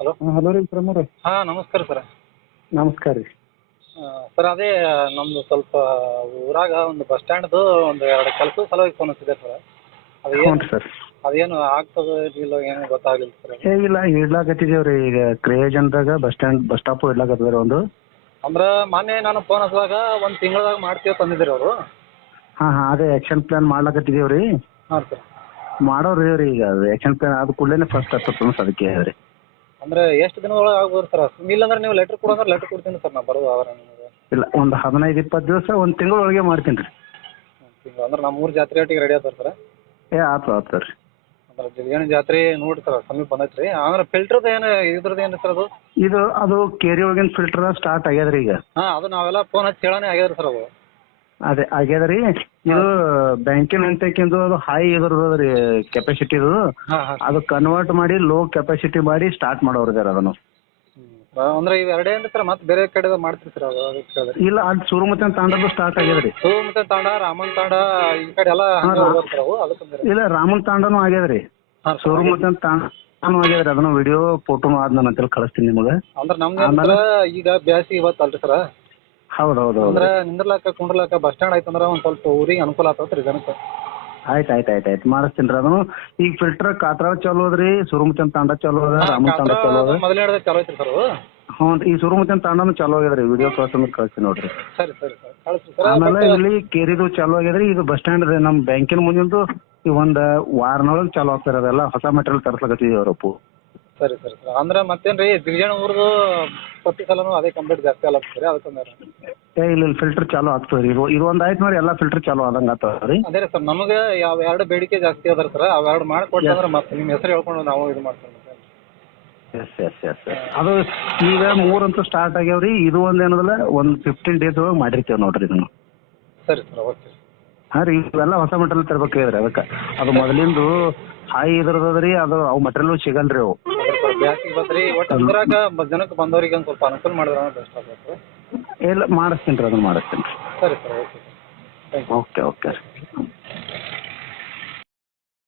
Hello. Hello ರೀ ಪ್ರಮೋರ್ ಹಾ ನಮಸ್ಕಾರ ಸರ್. ನಮಸ್ಕಾರ ರೀ. ಸರ್ ಅದೇ ನಮ್ದು ಸ್ವಲ್ಪ ಊರಾಗ ಒಂದು ಬಸ್ ಸ್ಟ್ಯಾಂಡ್ದು ಒಂದು ಎರಡು ಕೆಲಸ ಸಲುವಾಗಿ ಫೋನ್ ಹಚ್ಚಿದೆ ಸರ್. ಹ್ಞೂ ಏನು ಸರ್. ಅದೇನು ಆಗ್ತದ ಇಲ್ಲ ಏನು ಗೊತ್ತಾಗಲಿಲ್ಲ ಸರ್ ಏ ಇಲ್ಲ ಇಡ್ಲಾಕತ್ತಿದ್ದೇವೆ ಈಗ ಕ್ರಿಯೇಜನ್ದಾಗ ಬಸ್ ಸ್ಟ್ಯಾಂಡ್ ಬಸ್ ಸ್ಟಾಪ್ ಇಡ್ಲಾಕತ್ತದ ರೀ ಒಂದು. ಅಂದ್ರ ಮೊನ್ನೆ ನಾನು ಫೋನ್ ಹಚ್ಚಿದಾಗ ಒಂದು ತಿಂಗಳದಾಗ ಮಾಡ್ತೀವಿ ತಂದಿದ್ರಿ ಅವರು. ಹಾ ಹಾ ಅದೇ ಆಕ್ಷನ್ ಪ್ಲಾನ್ ಮಾಡ್ಲಾಕತ್ತಿದೇವ್ರಿ ಹಾ ಸರ್. ಮಾಡೋರು ರೀ ಈಗ. ಅದು ಆ್ಯಕ್ಷನ್ ಪ್ಲಾನ್ ಆದ ಕೂಡಲೇ ಫಸ್ಟ್ ಹತ್ತದ ಅದಕ್ಕೆ ರೀ ಅಂದ್ರೆ ಎಷ್ಟು ದಿನದೊಳಗೆ ಆಗ್ಬೋದು ಸರ್ ಇಲ್ಲಾಂದ್ರೆ ನೀವು ಲೆಟ್ರ್ ಕೊಡೋಂದ್ರೆ ಲೆಟರ್ ಕೊಡ್ತೀನಿ ಸರ್ ನಾ ಬರೋದು ಆದ್ರೆ ನಿಮಗೆ. ಇಲ್ಲ ಒಂದು ಹದಿನೈದು ಇಪ್ಪತ್ತು ದಿವಸ ಒಂದು ತಿಂಗಳೊಳಗೆ ಮಾಡ್ತೀನಿ ರೀ. ತಿಂಗಳು ಅಂದ್ರೆ ನಮ್ಮ ಊರು ಜಾತ್ರೆ ಒಟ್ಟಿಗೆ ರೆಡಿ ಆತರ ಸರ್ ಏ ಆತು ಆತು ಸರ್. ಅಂದ್ರೆ ಜಿಲ್ಗೇಣಿ ಜಾತ್ರೆ ನೋಡಿ ಸರ್ ಸಮೀಪ ಬಂದೈತೆ ರೀ ಅಂದ್ರೆ ಫಿಲ್ಟ್ರದ್ದು ಏನು ಇದ್ರದ್ದು ಏನು ಸರ್ ಅದು? ಇದು ಅದು ಕೇರಿ ಒಳಗಿನ ಫಿಲ್ಟರ್ ಸ್ಟಾರ್ಟ್ ಆಗ್ಯದ ರೀ ಈಗ. ಹಾಂ ಅದು ನಾವೆಲ್ಲ ಫೋನ್ ಹಚ್ಚಿ ಕೇಳನೆ ಆಗ್ಯದ ಸರ್ ಅದು. ಅದೇ ಆಗ್ಯದ ರೀ ಇದು ಬ್ಯಾಂಕಿನ ಇಂಟೆಕ್ಕಿಂದು ಅದು ಹೈ ಇದ್ರದ್ರಿ ಕೆಪಾಸಿಟಿ ಇದು ಹಾಂ ಹಾಂ. ಅದು ಕನ್ವರ್ಟ್ ಮಾಡಿ ಲೋ ಕೆಪಾಸಿಟಿ ಮಾಡಿ ಸ್ಟಾರ್ಟ್ ಮಾಡೋರು ಇದಾರೆ ಅದನ್ನು. ಅಂದ್ರೆ ಇವು ಎರಡೇ ಸರ್ ಮತ್ತೆ ಬೇರೆ ಕಡೆ ಮಾಡ್ತೀರಿ ಸರ್ ಅದು ಅದಕ್ಕೆ ಕೇಳಿದ್ರಿ ಇಲ್ಲ ತಾಂಡದ್ದು ಸ್ಟಾರ್ಟ್ ಆಗ್ಯದ್ರಿ ರೀ. ಸೋಮತ ತಾಂಡ ರಾಮನ್ ತಾಂಡ ಈ ಕಡೆ ಎಲ್ಲ ಹಂಗೆ ಹಾ. ಹೋಗೋದು ಸರ್ ಅವು ಅದಕ್ಕೆ ಅಂದ್ರೆ? ಇಲ್ಲ ರಾಮನ್ ತಾಂಡನು ಆಗ್ಯದ ರೀ. ಹಾಂ ಸರ್. ಸುರುಮುತ್ತನ್ ತಾಂಡನು ಆಗ್ಯದ್ರಿ ರೀ ವಿಡಿಯೋ ಫೋಟೋನು ಆದ್ ನಾನು ಅಂತೇಳಿ ಕಳಿಸ್ತೀನಿ ನಿಮಗೆ. ಅಂದ್ರೆ ನಮ್ದು ಈಗ ಬ್ಯಾಸಿ ಇವತ್ತು ಅಲ್ರಿ ಸರ್? ಹೌದು ಹೌದು ಹೌದು ಅಂದ್ರೆ ನಿಂದ್ರಲಾಕ ಕುಂಡ್ರಲಾಕ ಬಸ್ ಸ್ಟ್ಯಾಂಡ್ ಆಯ್ತಂದ್ರೆ ಒಂದು ಸ್ವಲ್ಪ ಊರಿಗೆ ಅನುಕೂಲ ಆಗ್ತದೆ ರೀ ಜನಕ್ಕೆ. ಆಯ್ತ್ ಆಯ್ತು ಆಯ್ತ್ ಆಯ್ತು. ಮಾಡಿಸ್ತೀನಿ ರೀ ಅದನ್ನು. ಈಗ ಫಿಲ್ಟರ್ ಕಾತ್ರಾಳ ಚಲೋ ಅದ್ರಿ ಸುರುಮುಚನ್ ತಾಂಡ ಚಲೋ ಅದ ರಾಮನ್ ತಾಂಡ ಚಲೋ ಅದ. ಮೊದಲನೇ ಹೇಳಿದ್ರೆ ಚಲೋ ಐತ್ರಿ ಸರ್ ಹ್ಞೂ ಈ ಸುರುಮುಚನ್ ತಾಂಡನು ಚಲೋ ಆಗ್ಯದ್ರಿ ವಿಡಿಯೋ ಕಳ್ಸಂದ್ರೆ ಕಳ್ಸಿ ನೋಡ್ರಿ. ಸರಿ ಸರಿ ಸರ್. ಕಳಿಸ್ರಿ ಸರ್ ಆಮೇಲೆ ಇಲ್ಲಿ ಕೇರಿದು ಚಾಲೂ ಆಗ್ಯದ್ರಿ ಇದು ಬಸ್ ಸ್ಟ್ಯಾಂಡ್ ನಮ್ಮ ಬ್ಯಾಂಕಿನ ಮುಂದಿಂದು ಈ ಒಂದು ವಾರನೊಳಗೆ ಚಾಲೂ ಆಗ್ತಾರೆ ಅದೆಲ್ಲ ಹೊಸ ಮೆಟೀರಿಯಲ್ ತರ್ಸ್ಲಕತ್ತಿದ್ದೀವಿ ಅವರಪ್ಪು ಸರಿ ಸರಿ ಸರ್. ಅಂದ್ರೆ ಮತ್ತೇನ್ರಿ ಗಿರಿಜನ ಊರ್ದು ಪ್ರತಿ ಸಲನೂ ಅದೇ ಕಂಪ್ಲೀಟ್ ಜಾಸ್ತಿ ಅಲ್ಲ ಸರ್ ಅದಕ್ಕೆ ಏ ಇಲ್ಲ ಇಲ್ಲಿ ಫಿಲ್ಟರ್ ಚಾಲೂ ಆಗ್ತದೆ ರೀ. ಇದು ಒಂದು ಆಯ್ತು ನೋಡಿ ಎಲ್ಲ ಫಿಲ್ಟರ್ ಚಾಲೂ ಆದಂಗೆ ಆಗ್ತದೆ ರೀ. ಅದೇ ರೀ ಸರ್ ನಮಗೆ ಯಾವ ಎರಡು ಬೇಡಿಕೆ ಜಾಸ್ತಿ ಅದಾರ ಸರ್ ಅವೆರಡು ಮಾಡಿಕೊಟ್ರೆ ಅಂದ್ರೆ ಮತ್ತೆ ನಿಮ್ಮ ಹೆಸರು ಹೇಳ್ಕೊಂಡು ನಾವು ಇದು ಮಾಡ್ತೀವಿ ಎಸ್ ಎಸ್ ಎಸ್ ಅದು ಈಗ ಮೂರಂತೂ ಸ್ಟಾರ್ಟ್ ಆಗ್ಯಾವ ರೀ ಇದು ಒಂದ್ ಏನದಲ್ಲ ಒಂದ್ ಫಿಫ್ಟೀನ್ ಡೇಸ್ ಒಳಗೆ ಮಾಡಿರ್ತೇವೆ ನೋಡ್ರಿ ಇದನ್ನು. ಸರಿ ಸರ್ ಓಕೆ ಹಾಂ ರೀ ಇವೆಲ್ಲ ಹೊಸ ಮೆಟೀರಿಯಲ್ ತರ್ಬೇಕು ಅದಕ್ಕೆ. ಅದು ಮೊದಲಿಂದು ಹಾಯಿ ಇದ್ರದ್ದು ರೀ ಅದು ಅವು ಮೆಟೀರಿಯಲ್ ಸಿಗಲ್ಲ ರೀ ಅವು. ಬ್ಯಾಸಿಗೆ ಬಂದ್ರಿ ಒಟ್ಟು ಅಂದ್ರಾಗ ಜನಕ್ಕೆ ಬಂದವರಿಗೆ ಒಂದು ಸ್ವಲ್ಪ ಅನುಕೂಲ ಮಾಡಿದ್ರೆ ಬೆಸ್ಟ್ ಆಗ್ಬೇಕು ಇಲ್ಲ ಮಾಡಿಸ್ತೀನಿ ರೀ ಅದನ್ನ ಮಾಡಿಸ್ತೀನಿ ರೀ. ಸರಿ sir okay sir. Okay okay ರೀ.